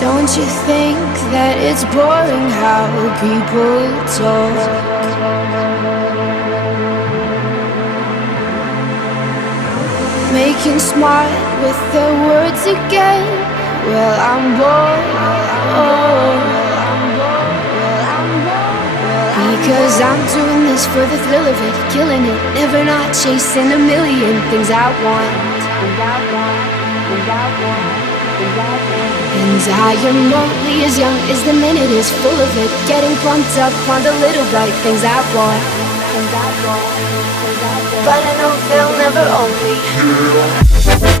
Don't you think that it's boring how people talk? Making smart with their words again. Well, I'm bored. Because I'm doing this for the thrill of it, killing it, never not chasing a million things I want. And I am only as young as the minute is full of it, getting pumped up on the little bright things I want. But I know they'll never own me.